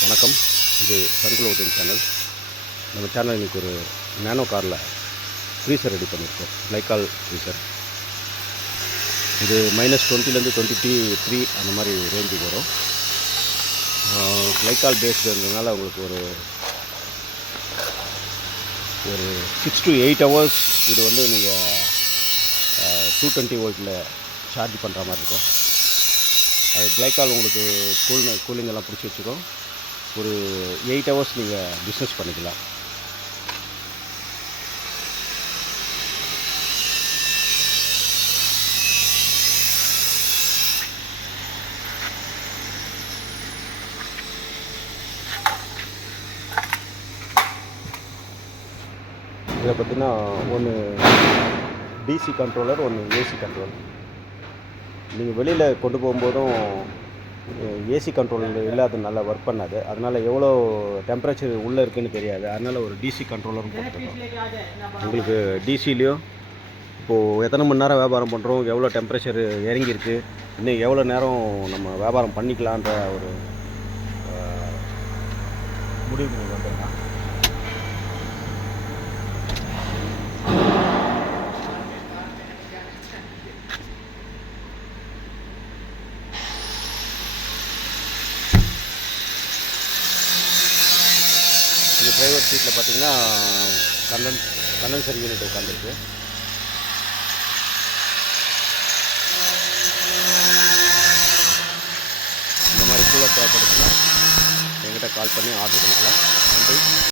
வணக்கம். இது சன்குலோட்டிங் சேனல். நம்ம சேனல் இன்றைக்கி ஒரு நேனோ காரில் ஃப்ரீசர் ரெடி பண்ணியிருக்கோம். Glycol freezer. இது -20லேருந்து 23 அந்த மாதிரி ரேஞ்சுக்கு வரும். கிளைக்கால் பேஸ்டுன்றதுனால உங்களுக்கு ஒரு 6 to 8 hours இது வந்து நீங்கள் 220 வோல்ட்டில் சார்ஜ் பண்ணுற மாதிரி இருக்கும். அது கிளைக்கால் உங்களுக்கு கூலிங் எல்லாம் பிடிச்சி வச்சுக்கும். ஒரு 8 hours நீங்கள் பிஸ்னஸ் பண்ணிக்கலாம். இதில் பார்த்திங்கன்னா ஒன்று டிசி கண்ட்ரோலர், ஒன்று ஏசி கண்ட்ரோலர். நீங்கள் வெளியில் கொண்டு போகும்போதும் ஏசி கண்ட்ரோல் இல்லாத நல்லா ஒர்க் பண்ணாது. அதனால் எவ்வளோ டெம்பரேச்சர் உள்ளே இருக்குதுன்னு தெரியாது. அதனால் ஒரு டிசி கண்ட்ரோலரும் போட்டுருக்கோம். உங்களுக்கு டிசிலேயோ இப்போது எத்தனை மணி நேரம் வியாபாரம் பண்ணுறோம், எவ்வளோ டெம்பரேச்சர் இறங்கியிருக்கு, இன்னும் எவ்வளோ நேரம் நம்ம வியாபாரம் பண்ணிக்கலான்ற ஒரு முடிவுக்கு வந்துடலாம். இந்த டிரைவர் சீட்டில் பார்த்திங்கன்னா கண்டென்சர் யூனிட் உட்காந்துருக்கு. இந்த மாதிரி கூலர் தேவைப்படுச்சுன்னா என்கிட்ட கால் பண்ணி ஆர்டர் பண்ணிக்கலாம். நன்றி.